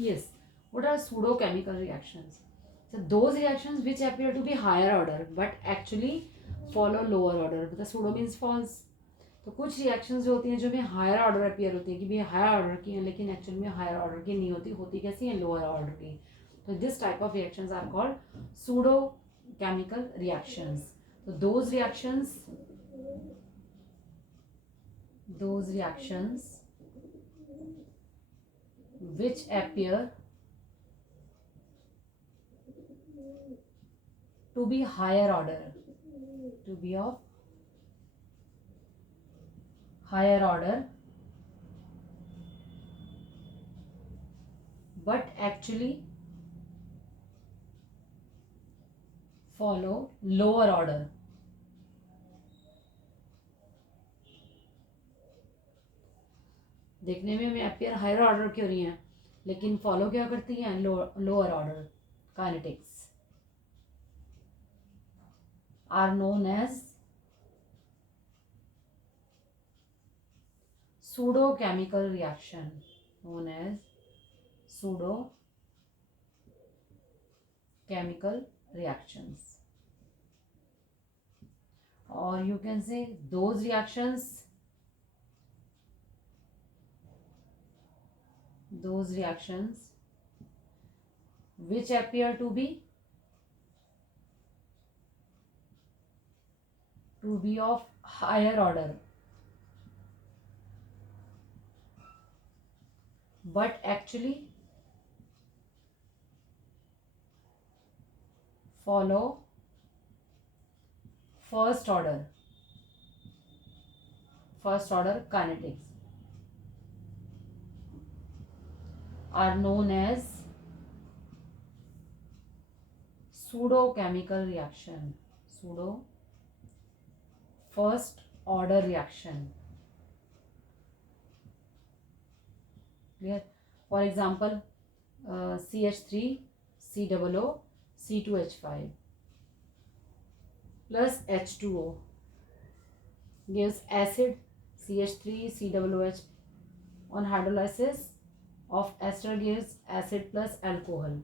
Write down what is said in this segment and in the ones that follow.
Yes. What are pseudo chemical reactions? So those reactions which appear to be higher order but actually follow lower order. मतलब pseudo means false. तो कुछ reactions जो होती हैं जो भी हायर ऑर्डर अपीयर होती हैं कि भी हायर ऑर्डर की हैं लेकिन एक्चुअल में हायर ऑर्डर की नहीं होती, होती कैसी हैं, लोअर ऑर्डर की. तो this type of reactions are called pseudo chemical reactions. तो those reactions which appear to be higher order, to be of higher order but actually follow lower order. देखने में हमें अपीयर हायर ऑर्डर की हो रही हैं लेकिन फॉलो क्या करती हैं, lower order. Kinetics are known as pseudo chemical reaction, known as pseudo chemical reactions. Or you can say those reactions which appear to be of higher order but actually follow first order kinetics are known as pseudo chemical reaction, pseudo first order reaction. Clear? For example, CH3 COO C2H5 plus H2O gives acid CH3 COOH. On hydrolysis of ester gives acid plus alcohol.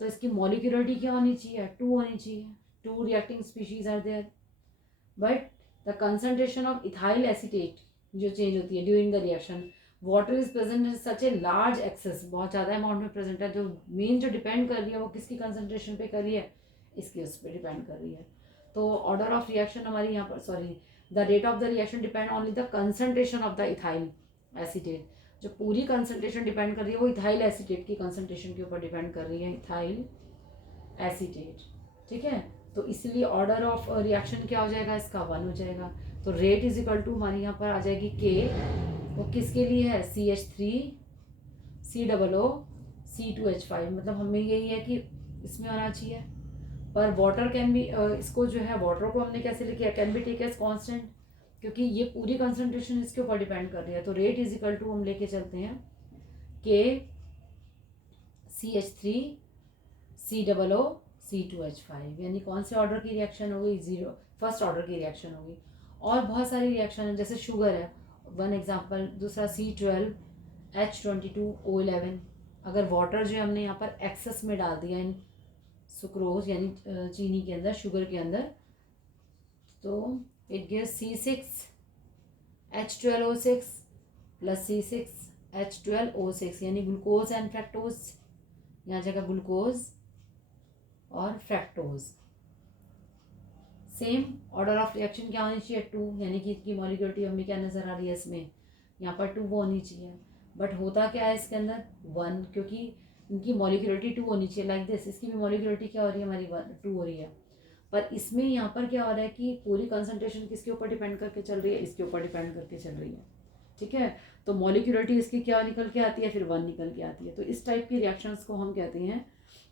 तो इसकी molecularity क्या होनी चाहिए, 2 होनी चाहिए. 2 reacting species are there but the concentration of ethyl acetate जो change होती है during the reaction, water is present in such a large excess, बहुत ज़्यादा अमाउंट में प्रेजेंट है. जो मेन जो डिपेंड कर रही है वो किसकी कंसंट्रेशन पे कर रही है, इसकी उस पर डिपेंड कर रही है. तो ऑर्डर ऑफ रिएक्शन हमारी यहाँ पर, sorry, the rate of the reaction depend only the concentration of the ethyl acetate. जो पूरी कंसंट्रेशन डिपेंड कर रही है वो इथाइल एसीटेट की कंसंट्रेशन के ऊपर डिपेंड कर रही है, इथाइल एसीटेट. ठीक है, तो इसलिए ऑर्डर ऑफ रिएक्शन क्या हो जाएगा, इसका 1 हो जाएगा. तो रेट इज इक्वल टू हमारी यहाँ पर आ जाएगी के. वो किसके लिए है, CH3 COO C2H5. मतलब हमें यही है कि इसमें आना चाहिए. पर वाटर कैन भी, इसको जो है वाटर को हमने कैसे लिखा, can be take as constant क्योंकि ये पूरी कंसंट्रेशन इसके ऊपर डिपेंड कर रही है. तो रेट इज इक्वल टू हम लेके चलते हैं के CH3 COO C2H5. यानी कौन से ऑर्डर की रिएक्शन होगी, 0 फर्स्ट ऑर्डर की रिएक्शन होगी. और बहुत सारी रिएक्शन है जैसे शुगर है, 1 एग्जांपल. दूसरा C12 H22O11. अगर वाटर जो हमने यहाँ पर एक्सेस में डाल दिया इन सुक्रोज यानी चीनी के अंदर, शुगर के अंदर, तो it gives C6 H12O6 plus C6 H12O6 यानी ग्लूकोज एंड फ्रैक्टोज. यहाँ जगह ग्लूकोज और fructose. Same order of reaction क्या होनी चाहिए, 2. यानी कि इसकी मॉलिक्यूलरिटी हमें क्या नज़र आ रही है इसमें, यहाँ पर 2 वो होनी चाहिए. बट होता क्या है इसके अंदर 1, क्योंकि इनकी मॉलिक्यूलरिटी 2 होनी चाहिए लाइक दिस. इसकी भी मॉलिक्यूलरिटी क्या हो रही है हमारी, 2 हो रही है. पर इसमें यहाँ पर क्या हो रहा है कि पूरी कंसंट्रेशन किसके ऊपर डिपेंड करके चल रही है, इसके ऊपर डिपेंड करके चल रही है. ठीक है, तो मॉलिक्यूलरिटी इसकी क्या निकल के आती है, फिर 1 निकल के आती है. तो इस टाइप की रिएक्शंस को हम कहते हैं,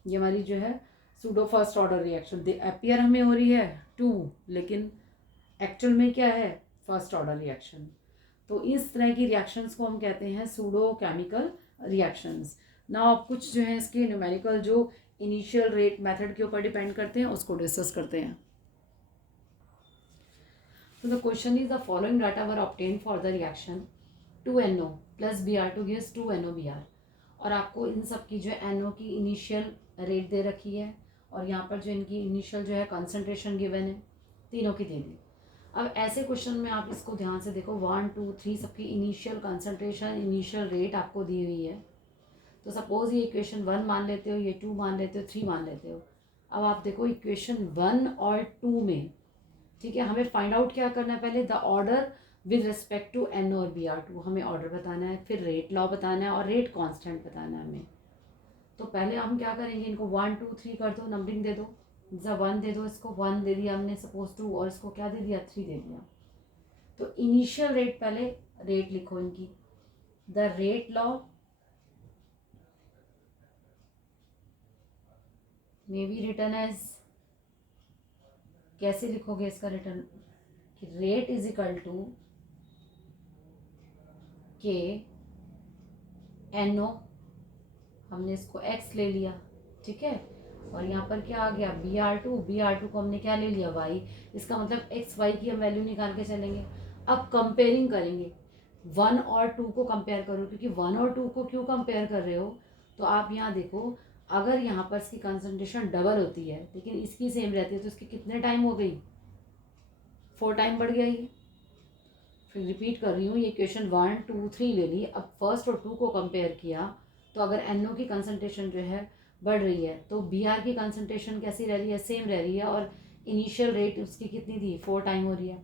ये हमारी जो है pseudo first order reaction. Appear हमें हो रही है 2 लेकिन एक्चुअल में क्या है, फर्स्ट ऑर्डर रिएक्शन. तो इस तरह की रिएक्शंस को हम कहते हैं सूडो केमिकल रिएक्शंस. नाउ अब कुछ जो है इसके न्यूमेरिकल जो इनिशियल रेट मेथड के ऊपर डिपेंड करते हैं उसको डिस्कस करते हैं. So the question is, the following data were obtained for the reaction 2NO plus Br2 gives 2NOBr. और आपको इन सब की जो है एनओ की इनिशियल रेट दे रखी है और यहाँ पर जो इनकी इनिशियल जो है कंसंट्रेशन गिवन है, तीनों की दे दी। अब ऐसे क्वेश्चन में आप इसको ध्यान से देखो, 1 2 3 सबकी इनिशियल कंसंट्रेशन इनिशियल रेट आपको दी हुई है। तो सपोज ये इक्वेशन 1 मान लेते हो, ये 2 मान लेते हो, 3 मान लेते हो। अब आप देखो इक्वेशन 1 और 2 में, ठीक है, हमें फाइंड आउट क्या करना है, पहले the order with respect to N और बी आर टू, हमें ऑर्डर बताना है, फिर रेट लॉ बताना है और रेट कांस्टेंट बताना है हमें। तो पहले हम क्या करेंगे, इनको 1 2 3 कर दो, नंबरिंग दे दो, जब 1 दे दो, इसको 1 दे दिया हमने सपोज 2, और इसको क्या दे दिया 3 दे दिया। तो इनिशियल रेट, पहले रेट लिखो इनकी, the rate law may be written as, कैसे लिखोगे इसका रिटर्न, कि rate is equal to k N O, हमने इसको x ले लिया, ठीक है, और यहाँ पर क्या आ गया बी आर टू को हमने क्या ले लिया y, इसका मतलब x y की हम वैल्यू निकाल के चलेंगे। अब कंपेयरिंग करेंगे, 1 और 2 को कंपेयर करो, क्योंकि 1 और 2 को क्यों कंपेयर कर रहे हो, तो आप यहाँ देखो, अगर यहाँ पर इसकी कंसंट्रेशन डबल होती है लेकिन इसकी सेम रहती है तो इसकी कितने टाइम हो गई, 4 टाइम बढ़ गया ये। फिर रिपीट कर रही हूँ, ये क्वेश्चन 1 2 3 ले ली, अब फर्स्ट और 2 को कंपेयर किया, तो अगर NO की कंसंट्रेशन जो है बढ़ रही है तो BR की कंसंट्रेशन कैसी रह रही है, सेम रह रही है, और इनिशियल रेट उसकी कितनी थी, 4 टाइम हो रही है।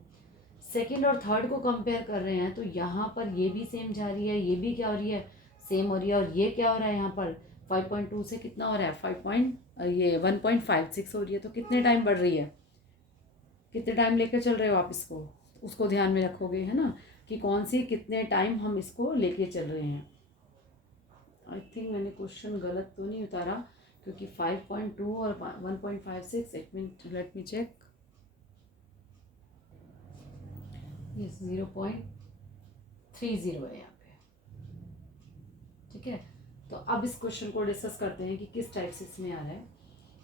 सेकेंड और थर्ड को कंपेयर कर रहे हैं तो यहाँ पर ये भी सेम जा रही है, ये भी क्या हो रही है, सेम हो रही है, और ये क्या हो रहा है यहाँ पर 5.2 से कितना हो रहा है, 1.56 हो रही है। तो कितने टाइम बढ़ रही है, कितने टाइम लेकर चल रहे हो आप इसको, उसको ध्यान में रखोगे, है ना, कि कौन सी कितने टाइम हम इसको लेके चल रहे हैं। आई थिंक मैंने क्वेश्चन गलत तो नहीं उतारा, क्योंकि 5.2 और 1.56, एक मिनट लेट मी चेक, ये 0.30 है यहाँ पे, ठीक है। तो अब इस क्वेश्चन को डिस्कस करते हैं कि किस टाइप से इसमें आ रहा है।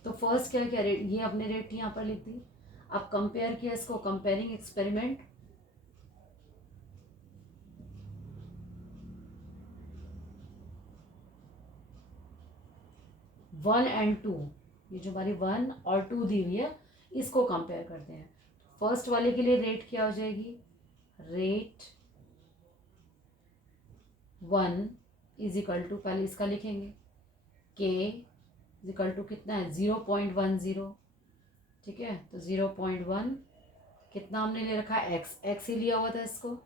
तो फर्स्ट क्या क्या रेट, ये अपने रेट यहाँ पर लिख दी। अब कंपेयर किया इसको, comparing experiment, one and two, ये जो हमारी 1 और 2 दी हुई है इसको कंपेयर करते हैं। फर्स्ट वाले के लिए रेट क्या हो जाएगी, रेट 1 इज इक्वल टू, पहले इसका लिखेंगे, के इज इक्वल टू कितना है 0.10, ठीक है। तो 0.1 कितना हमने ले रखा है, एक्स ही लिया हुआ था इसको,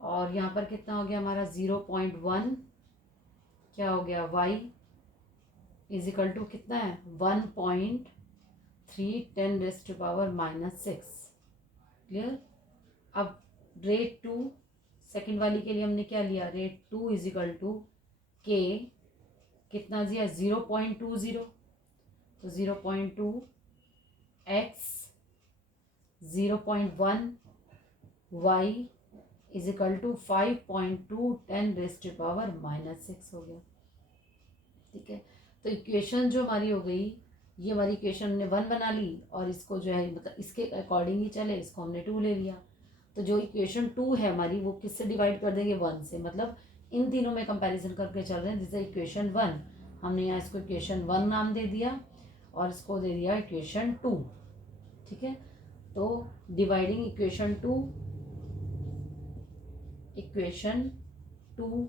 और यहाँ पर कितना हो गया हमारा 0.1, क्या हो गया वाई इज इक्वल टू कितना है 1.3 10⁻⁻⁶, क्लियर। अब रेट 2 सेकेंड वाली के लिए हमने क्या लिया, रेट 2 इज इक्वल टू के कितना दिया 0.20, तो 0.2 x 0.1 y is equal to 5.2 10⁻⁻�6 हो गया, ठीक है। तो इक्वेशन जो हमारी हो गई, ये हमारी इक्वेशन हमने 1 बना ली, और इसको जो है मतलब इसके अकॉर्डिंग ही चले, इसको हमने 2 ले लिया। तो जो इक्वेशन 2 है हमारी वो किससे डिवाइड कर देंगे, 1 से, मतलब इन तीनों में कंपैरिजन करके चल रहे हैं। जैसे इक्वेशन 1, हमने यहाँ इसको इक्वेशन 1 नाम दे दिया और इसको दे दिया इक्वेशन 2, ठीक है। तो डिवाइडिंग इक्वेशन 2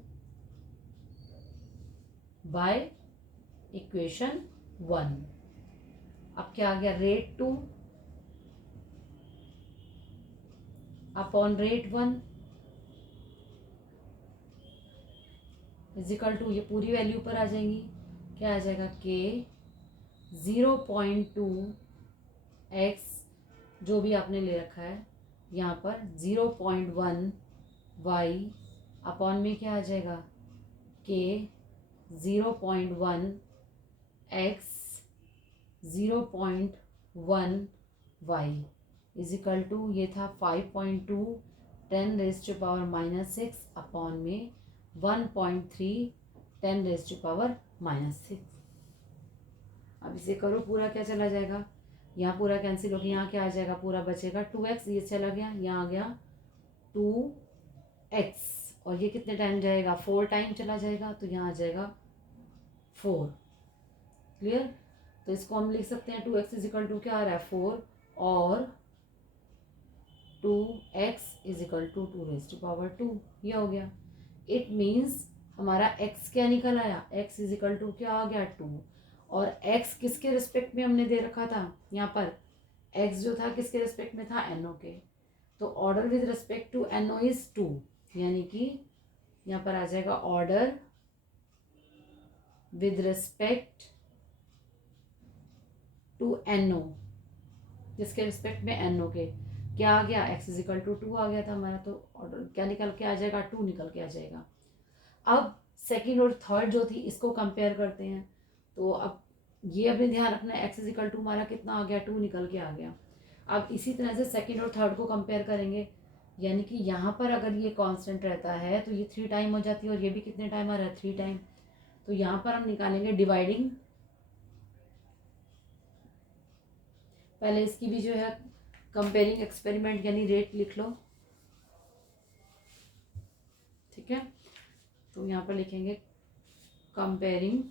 बाय इक्वेशन 1, अब क्या आ गया, rate 2 upon rate 1 is equal to, ये पूरी वैल्यू पर आ जाएंगी, क्या आ जाएगा, के 0.2 एक्स जो भी आपने ले रखा है यहाँ पर 0.1 वाई अपॉन में क्या आ जाएगा, k 0.1 x 0.1 y is equal to, ये था 5.2 10⁻⁻�6 अपॉन में 1.3 10⁻⁻�6। अब इसे करो पूरा, क्या चला जाएगा, यहाँ पूरा कैंसिल हो गया, यहाँ क्या आ जाएगा, पूरा बचेगा 2x, ये चला गया, यहाँ आ गया 2x, और ये कितने टाइम जाएगा, 4 टाइम चला जाएगा, तो यहाँ आ जाएगा 4। क्लियर। तो इसको हम लिख सकते हैं 2x इजिकल टू क्या आ रहा है 4 और 2x इजिकल टू 2⁻²। ये हो गया। इट मीन्स हमारा x क्या निकल आया, x इजिकल टू क्या आ गया 2। और x किसके रिस्पेक्ट में हमने दे रखा था, यहाँ पर x जो था किसके रिस्पेक्ट में था, NO के। तो order with respect to NO is 2, यानी कि यहाँ पर आ जाएगा order with respect to NO, जिसके रिस्पेक्ट में NO के क्या आ गया, x इजिकल टू 2 आ गया था हमारा। तो ऑर्डर क्या निकल के आ जाएगा, 2 निकल के आ जाएगा। अब सेकंड और थर्ड जो थी इसको कंपेयर करते हैं। तो अब ये अभी ध्यान रखना है, x इजिकल टू हमारा कितना आ गया, 2 निकल के आ गया। अब इसी तरह से सेकंड और थर्ड को कंपेयर करेंगे, यानी कि यहाँ पर अगर ये कांस्टेंट रहता है तो ये 3 टाइम हो जाती है और ये भी कितने टाइम आ रहा है, 3 टाइम। तो यहाँ पर हम निकालेंगे डिवाइडिंग, पहले इसकी भी जो है कंपेयरिंग एक्सपेरिमेंट यानी रेट लिख लो, ठीक है। तो यहाँ पर लिखेंगे कंपेयरिंग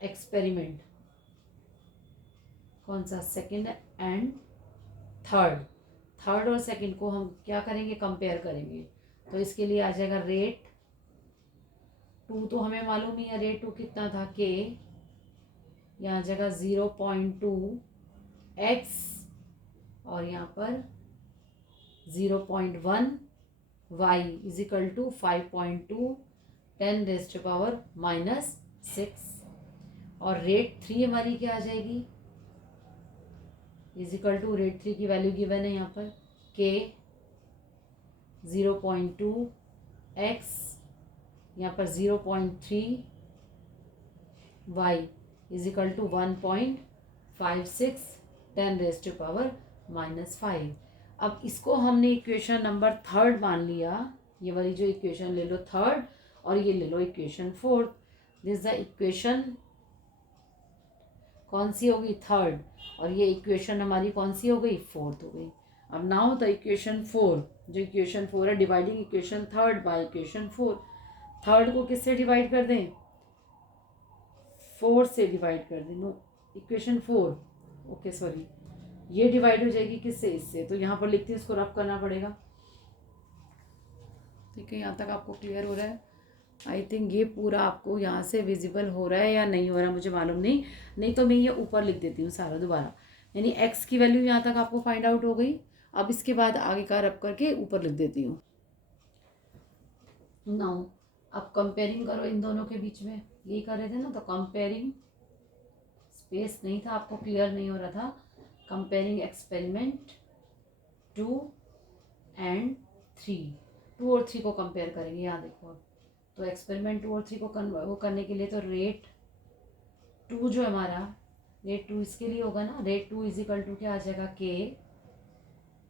एक्सपेरिमेंट, कौन सा, सेकंड एंड थर्ड। थर्ड और सेकंड को हम क्या करेंगे, कंपेयर करेंगे। तो इसके लिए आ जाएगा रेट 2, तो हमें मालूम ही है रेट 2 कितना था, k, यहाँ आ जाएगा 0.2x और यहाँ पर 0.1y इजिकल टू 5.2 10⁻⁻⁻6। और रेट 3 हमारी क्या आ जाएगी, इजिकल टू रेट 3 की वैल्यू गिवन है यहाँ पर k 0.2x, यहाँ पर 0.3y इजिकल टू 1.56 10⁻⁻5। अब इसको हमने इक्वेशन नंबर थर्ड मान लिया, ये वाली जो इक्वेशन ले लो थर्ड और ये ले लो equation fourth. This the equation कौन सी होगी, थर्ड, और ये इक्वेशन हमारी कौन सी हो गई, फोर्थ हो गई। अब नाउ द इक्वेशन 4, जो इक्वेशन 4 है dividing equation third by equation 4। Third को किससे डिवाइड कर दें, 4 से डिवाइड कर दें, नो इक्वेशन 4, ओके सॉरी, ये डिवाइड हो जाएगी किससे, इससे। तो यहाँ पर लिखते हैं, इसको रफ करना पड़ेगा, ठीक है। यहाँ तक आपको क्लियर हो रहा है, आई थिंक ये पूरा आपको यहाँ से विजिबल हो रहा है या नहीं हो रहा है मुझे मालूम नहीं, नहीं तो मैं ये ऊपर लिख देती हूँ सारा दोबारा। यानी x की वैल्यू यहाँ तक आपको फाइंड आउट हो गई। अब इसके बाद आगे का रब करके ऊपर लिख देती हूँ। नाउ अब कंपेयरिंग करो इन दोनों के बीच में, यही कर रहे थे ना, तो कंपेयरिंग, स्पेस नहीं था, आपको क्लियर नहीं हो रहा था, कंपेयरिंग एक्सपेरिमेंट 2 एंड 3, 2 और 3 को कंपेयर करेंगे। यहाँ देखो, तो एक्सपेरिमेंट 2 और 3 को वो करने के लिए तो रेट 2 जो हमारा रेट 2 इसके लिए होगा ना, रेट 2 इजिकल टू क्या आ जाएगा, k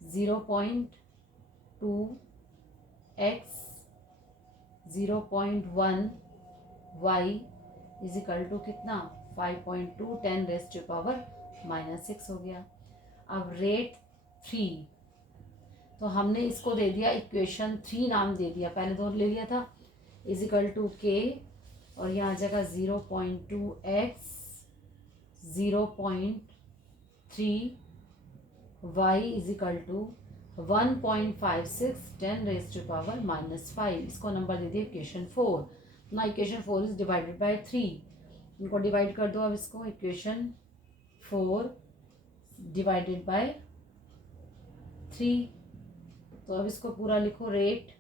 0.2x 0.1y is equal to कितना 5.2 10⁻⁻6 हो गया। अब रेट 3, तो हमने इसको दे दिया इक्वेशन 3 नाम दे दिया, पहले दो ले लिया था, इजिकल टू k और यहाँ आ जाएगा 0.2x 0.3y इजिकल टू 1.56 10⁻⁻5। इसको नंबर दे दिया इक्वेशन 4। ना इक्वेशन 4 इज डिवाइडेड बाय 3, इनको डिवाइड कर दो। अब इसको इक्वेशन 4 डिवाइडेड बाय 3, तो अब इसको पूरा लिखो, रेट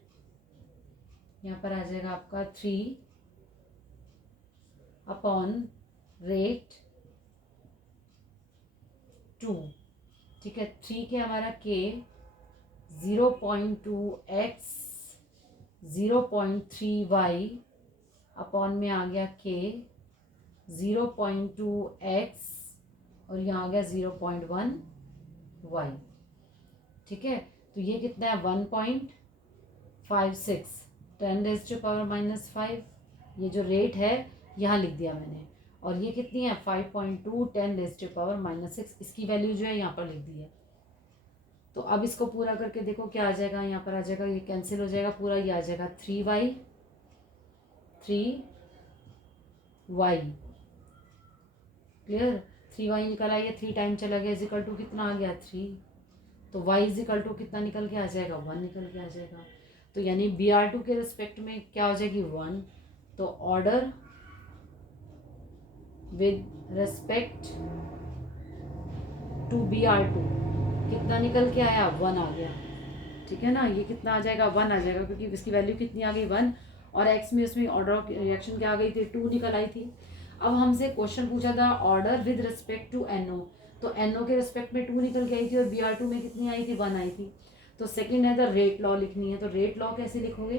यहाँ पर आ जाएगा आपका 3 अपॉन रेट 2, ठीक है। 3 के हमारा k 0.2x 0.3y अपॉन में आ गया k 0.2x और यहाँ आ गया 0.1y, ठीक है। तो ये कितना है 1.56 10⁻⁻5, ये जो रेट है यहाँ लिख दिया मैंने, और ये कितनी है 5.2 10⁻⁻6, इसकी वैल्यू जो है यहाँ पर लिख दी है। तो अब इसको पूरा करके देखो क्या आ जाएगा, यहाँ पर आ जाएगा, ये कैंसिल हो जाएगा पूरा, ये आ जाएगा 3y, क्लियर। 3y निकल आइए, 3 टाइम चला गया, इजिकल टू कितना आ गया 3, तो y इजिकल टू कितना निकल के आ जाएगा 1 निकल के आ जाएगा। तो यानी BR2 के रिस्पेक्ट में क्या हो जाएगी 1, तो order with respect to BR2 कितना निकल के आया 1 आ गया, ठीक है ना। ये कितना आ जाएगा 1 आ जाएगा, क्योंकि इसकी वैल्यू कितनी आ गई 1, और x में उसमें ऑर्डर ऑफ रिएक्शन क्या आ गई थी 2 निकल आई थी। अब हमसे क्वेश्चन पूछा था order with respect to NO, तो NO के रिस्पेक्ट में 2 निकल के आई थी और BR2 में कितनी आई थी 1 आई थी। तो सेकंड है द रेट लॉ लिखनी है, तो रेट लॉ कैसे लिखोगे,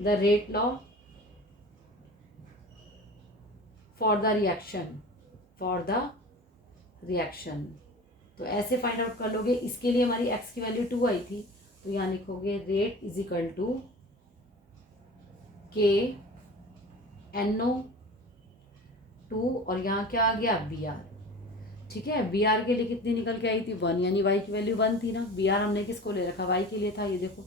the rate law for the reaction, तो ऐसे फाइंड आउट कर लोगे। इसके लिए हमारी x की वैल्यू 2 आई थी, तो यहाँ लिखोगे rate is equal to K NO2 और यहाँ क्या आ गया BR, ठीक है। BR के लिए कितनी निकल के आई थी 1, यानी y की वैल्यू 1 थी ना, BR हमने किसको ले रखा y के लिए था, ये देखो,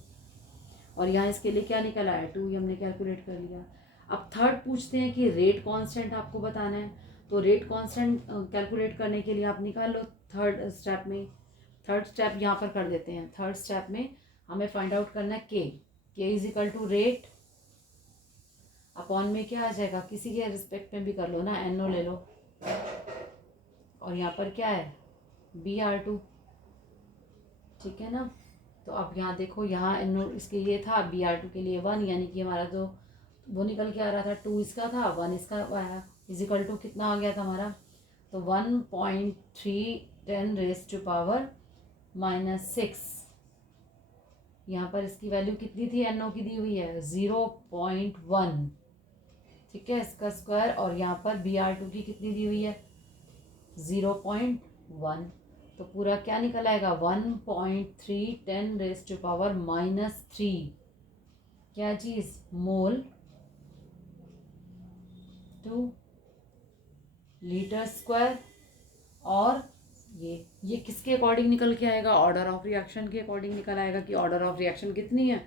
और यहाँ इसके लिए क्या निकल आया 2, ये हमने कैलकुलेट कर लिया। अब थर्ड पूछते हैं कि रेट कांस्टेंट आपको बताना है, तो रेट कांस्टेंट कैलकुलेट करने के लिए आप निकाल लो थर्ड स्टेप यहाँ पर कर देते हैं। थर्ड स्टेप में हमें फाइंड आउट करना है K is equal to rate upon में क्या आ जाएगा, किसी के रिस्पेक्ट में भी कर लो ना, NO ले लो, और यहाँ पर क्या है BR2, ठीक है ना। तो अब यहाँ देखो, यहाँ NO इसके लिए था, BR2 के लिए 1, यानी कि हमारा जो वो निकल के आ रहा था 2 इसका था 1 इसका आया, इजिकल टू कितना आ गया था हमारा, तो 1.310 रेज टू पावर -6, यहाँ पर इसकी वैल्यू कितनी थी NO की दी हुई है 0.1, ठीक है, इसका स्क्वायर, और यहाँ पर BR2 की कितनी दी हुई है 0.1, तो पूरा क्या निकल आएगा 1.310 रेज टू पावर -3, क्या चीज़ मोल टू लीटर स्क्वायर, और ये किसके अकॉर्डिंग निकल के आएगा, ऑर्डर ऑफ रिएक्शन के अकॉर्डिंग निकल आएगा कि ऑर्डर ऑफ रिएक्शन कितनी है,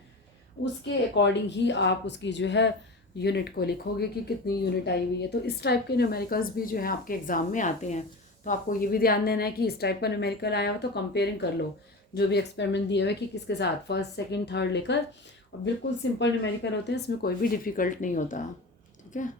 उसके अकॉर्डिंग ही आप उसकी जो है यूनिट को लिखोगे कि कितनी यूनिट आई हुई है। तो इस टाइप के न्यूमेरिकल्स भी जो है आपके एग्जाम में आते हैं, तो आपको ये भी ध्यान देना है कि इस टाइप का न्यूमेरिकल आया हो तो कंपेयरिंग कर लो जो भी एक्सपेरिमेंट दिए हुए कि किसके साथ, फर्स्ट सेकंड थर्ड लेकर, और बिल्कुल सिंपल न्यूमेरिकल होते हैं, इसमें कोई भी डिफ़िकल्ट नहीं होता, ठीक है।